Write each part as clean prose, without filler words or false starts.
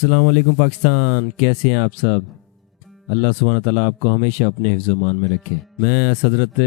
अस्सलाम वालेकुम पाकिस्तान, कैसे हैं आप सब। अल्लाह सुब्हान ताला आपको हमेशा अपने हिफ्ज़ मान में रखे। मैं हजरत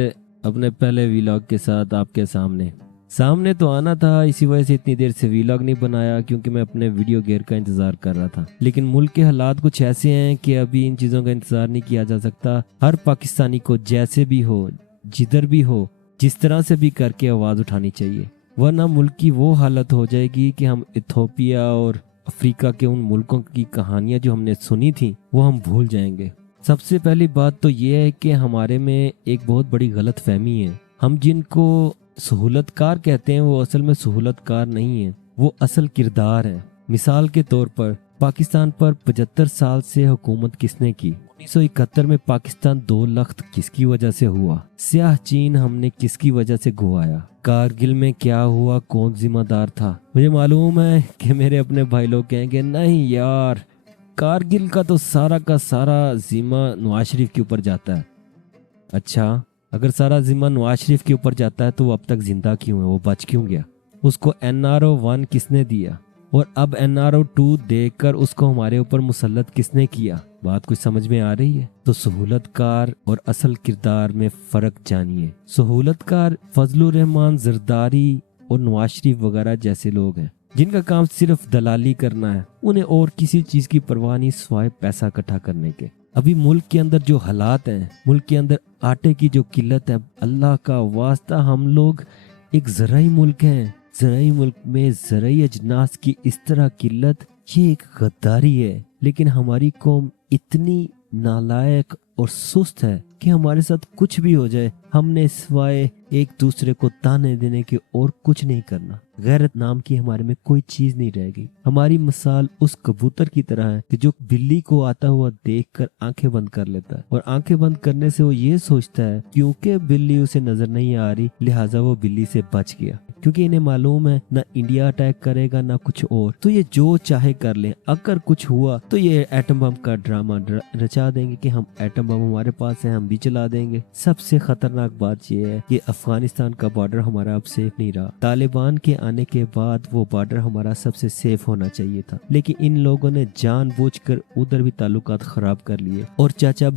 अपने पहले वीलॉग के साथ आपके सामने तो आना था, इसी वजह से इतनी देर से वीलॉग नहीं बनाया क्योंकि मैं अपने वीडियो गेयर का इंतज़ार कर रहा था। लेकिन मुल्क के हालात कुछ ऐसे हैं कि अभी इन चीज़ों का इंतज़ार नहीं किया जा सकता। हर पाकिस्तानी को जैसे भी हो, जिधर भी हो, जिस तरह से भी करके आवाज़ उठानी चाहिए, वरना मुल्क की वो हालत हो जाएगी कि हम इथोपिया और अफ्रीका के उन मुल्कों की कहानियां जो हमने सुनी थी वो हम भूल जाएंगे। सबसे पहली बात तो ये है कि हमारे में एक बहुत बड़ी गलत फहमी है। हम जिनको सहूलतकार कहते हैं वो असल में सहूलतकार नहीं है, वो असल किरदार है। मिसाल के तौर पर पाकिस्तान पर 75 साल से हुकूमत किसने की? 1971 में पाकिस्तान 2 लाख किसकी वजह से हुआ? स्याह चीन हमने किसकी वजह से गुवाया? कारगिल में क्या हुआ? कौन जिम्मेदार था? मुझे मालूम है कि मेरे अपने भाई लोग कहेंगे नहीं यार, कारगिल का तो सारा का सारा जिम्मा नवाज शरीफ के ऊपर जाता है। अच्छा, अगर सारा जिम्मा नवाज शरीफ के ऊपर जाता है तो वो अब तक जिंदा क्यों है? वो बच क्यों गया? उसको NRO 1 किसने दिया और अब NRO 2 देकर उसको हमारे ऊपर मुसल्लत किसने किया? बात कुछ समझ में आ रही है? तो सहूलतकार और असल किरदार में फर्क जानिए। सहूलतकार फजलुर रहमान जरदारी और नवाज शरीफ वगैरह जैसे लोग हैं जिनका काम सिर्फ दलाली करना है, उन्हें और किसी चीज की परवाह नहीं सिवाय पैसा इकट्ठा करने के। अभी मुल्क के अंदर जो हालात हैं, मुल्क के अंदर आटे की जो किल्लत है, अल्लाह का वास्ता हम लोग एक ज़राई मुल्क हैं। ज़राई मुल्क में ज़राई अजनास की इस तरह किल्लत, ये एक गद्दारी है। लेकिन हमारी कौम इतनी नालायक और सुस्त है कि हमारे साथ कुछ भी हो जाए हमने सिवाय एक दूसरे को ताने देने के और कुछ नहीं करना। गैरत नाम की हमारे में कोई चीज नहीं रह गई। हमारी मिसाल उस कबूतर की तरह है कि जो बिल्ली को आता हुआ देखकर आंखें बंद कर लेता है, और आंखें बंद करने से वो ये सोचता है क्योंकि बिल्ली उसे नजर नहीं आ रही लिहाजा वो बिल्ली से बच गया, क्योंकि इन्हें मालूम है ना इंडिया अटैक करेगा ना कुछ और, तो ये जो चाहे कर ले। अगर कुछ हुआ तो ये एटम बम का ड्रामा रचा देंगे कि हम एटम बम हमारे पास है, हम भी चला देंगे। सबसे खतरनाक बात ये है कि अफगानिस्तान का बॉर्डर हमारा अब सेफ नहीं रहा। तालिबान के आने के बाद वो बॉर्डर हमारा सबसे सेफ होना चाहिए था, लेकिन इन लोगों ने जानबूझकर उधर भी ताल्लुकात खराब कर लिए। और चाचा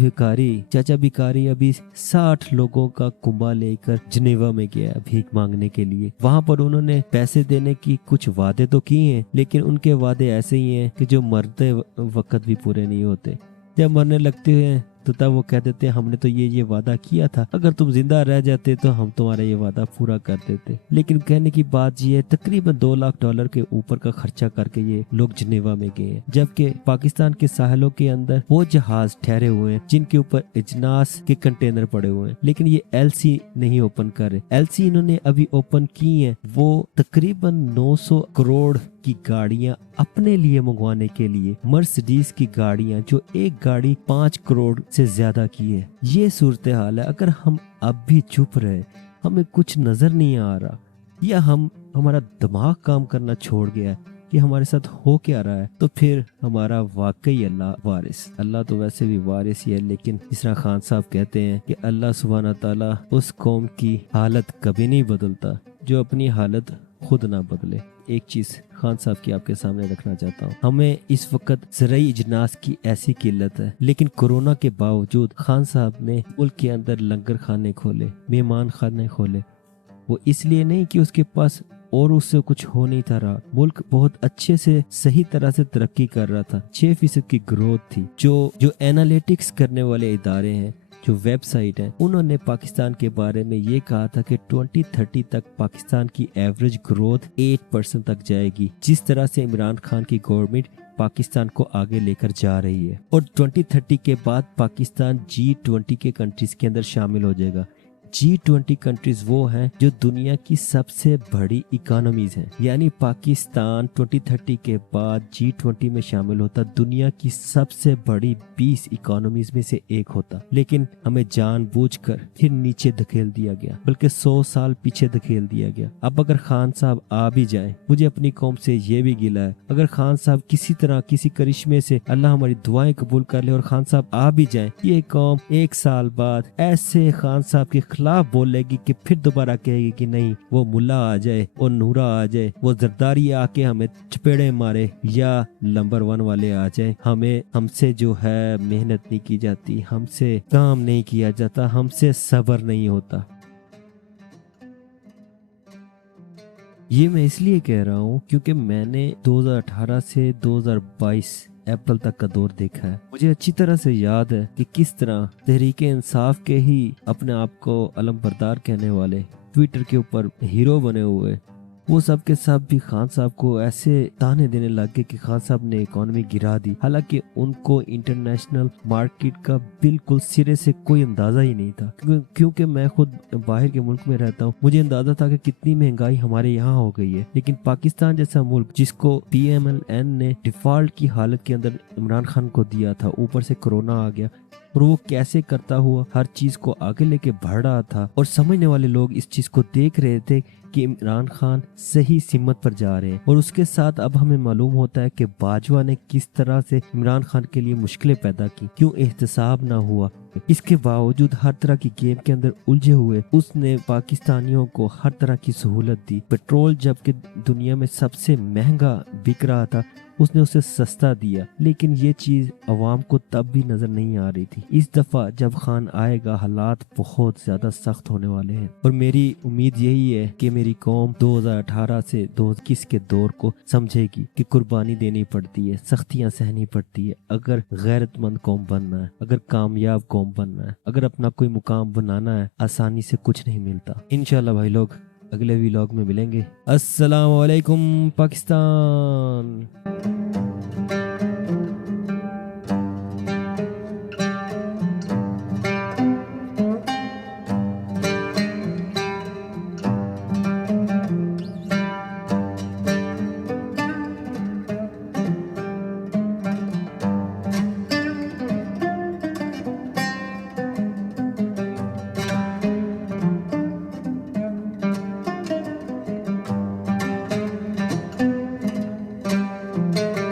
भिखारी अभी 60 लोगों का कुंभा लेकर जिनेवा में गया भीख मांगने के लिए। वहाँ पर उन्होंने पैसे देने की कुछ वादे तो किए हैं, लेकिन उनके वादे ऐसे ही हैं कि जो मरते वक्त भी पूरे नहीं होते। जब मरने लगते हैं तो तब वो कह देते हैं हमने तो ये वादा किया था, अगर तुम जिंदा रह जाते तो हम तुम्हारा ये वादा पूरा कर देते। लेकिन कहने की बात ये है, तकरीबन $2 लाख के ऊपर का खर्चा करके ये लोग जिनेवा में गए हैं, जबकि पाकिस्तान के साहिलों के अंदर वो जहाज ठहरे हुए हैं जिनके ऊपर इजनास के कंटेनर पड़े हुए हैं, लेकिन ये LC नहीं ओपन कर रहे। LC इन्होंने अभी ओपन की है, वो तकरीबन 900 करोड़ की गाड़ियां अपने लिए मंगवाने के लिए, मर्सिडीज की गाड़ियां जो एक गाड़ी 5 करोड़ से ज्यादा की है। ये सूरत हाल है। अगर हम अब भी चुप रहे, हमें कुछ नजर नहीं आ रहा, या हमारा दिमाग काम करना छोड़ गया है कि हमारे साथ हो क्या रहा है, तो फिर हमारा वाकई अल्लाह तो वैसे भी वारिस ही है। लेकिन जिस तरह खान साहब कहते हैं कि अल्लाह सुब्हाना ताला उस कौम की हालत कभी नहीं बदलता जो अपनी हालत खुद ना बदले। एक चीज खान साहब की आपके सामने रखना चाहता हूँ, हमें इस वक्त ज़राई इजनास की ऐसी किल्लत है, लेकिन कोरोना के बावजूद खान साहब ने मुल्क के अंदर लंगर खाने खोले, मेहमान खाने खोले। वो इसलिए नहीं कि उसके पास और उससे कुछ हो नहीं था रहा, मुल्क बहुत अच्छे से सही तरह से तरक्की कर रहा था। 6% की ग्रोथ थी। जो एनालिटिक्स करने वाले इदारे हैं, जो वेबसाइट है, उन्होंने पाकिस्तान के बारे में ये कहा था कि 2030 तक पाकिस्तान की एवरेज ग्रोथ 8% तक जाएगी, जिस तरह से इमरान खान की गवर्नमेंट पाकिस्तान को आगे लेकर जा रही है। और 2030 के बाद पाकिस्तान G20 के कंट्रीज के अंदर शामिल हो जाएगा। G20 कंट्रीज वो हैं जो दुनिया की सबसे बड़ी इकोनॉमीज हैं, यानी पाकिस्तान 2030 के बाद G20 में शामिल होता, दुनिया की सबसे बड़ी 20 इकोनॉमीज में से एक होता। लेकिन हमें जानबूझकर फिर नीचे धकेल दिया गया, बल्कि 100 साल पीछे धकेल दिया गया। अब अगर खान साहब आ भी जाए, मुझे अपनी कौम से ये भी गिला है, अगर खान साहब किसी तरह किसी करिश्मे से अल्लाह हमारी दुआएं कबूल कर ले और खान साहब आ भी जाए, ये कौम 1 साल बाद ऐसे खान साहब के खिलाफ खिलाफ बोलेगी कि फिर दोबारा कहेगी कि नहीं वो मुल्ला आ जाए और नूरा आ जाए, वो जरदारी आके हमें चपेड़े मारे, या नंबर 1 वाले आ जाए, हमसे जो है मेहनत नहीं की जाती, हमसे काम नहीं किया जाता, हमसे सब्र नहीं होता। ये मैं इसलिए कह रहा हूँ क्योंकि मैंने 2018 से 2022 अप्रैल तक का दौर देखा है। मुझे अच्छी तरह से याद है कि किस तरह तहरीके इंसाफ के ही अपने आप को अलम बरदार कहने वाले, ट्विटर के ऊपर हीरो बने हुए, वो सब के सब भी खान साहब को ऐसे ताने देने लग गए कि खान साहब ने इकोनॉमी गिरा दी, हालांकि उनको इंटरनेशनल मार्केट का बिल्कुल सिरे से कोई अंदाजा ही नहीं था। क्योंकि मैं खुद बाहर के मुल्क में रहता हूँ, मुझे अंदाजा था कि कितनी महंगाई हमारे यहाँ हो गई है, लेकिन पाकिस्तान जैसा मुल्क जिसको PMLN ने डिफॉल्ट की हालत के अंदर इमरान खान को दिया था, ऊपर से कोरोना आ गया और वो कैसे करता हुआ हर चीज को आगे लेके बढ़ रहा था, और समझने वाले लोग इस चीज को देख रहे थे कि इमरान खान सही सिमत पर जा रहे हैं। और उसके साथ अब हमें मालूम होता है कि बाजवा ने किस तरह से इमरान खान के लिए मुश्किलें पैदा की, क्यों एहतसाब ना हुआ। इसके बावजूद हर तरह की गेम के अंदर उलझे हुए उसने पाकिस्तानियों को हर तरह की सहूलत दी। पेट्रोल जबकि दुनिया में सबसे महंगा बिक रहा था, उसने उसे सस्ता दिया, लेकिन ये चीज अवाम को तब भी नजर नहीं आ रही थी। इस दफा जब खान आएगा हालात बहुत ज्यादा सख्त होने वाले हैं, और मेरी उम्मीद यही है कि मेरी कौम 2018 से 2021 के दौर को समझेगी कि कुर्बानी देनी पड़ती है, सख्तियां सहनी पड़ती है, अगर गैरतमंद कौम बनना है, अगर कामयाब कौम बनना है, अगर अपना कोई मुकाम बनाना है, आसानी से कुछ नहीं मिलता। इंशाल्लाह भाई लोग अगले व्लॉग में मिलेंगे। अस्सलाम वालेकुम पाकिस्तान।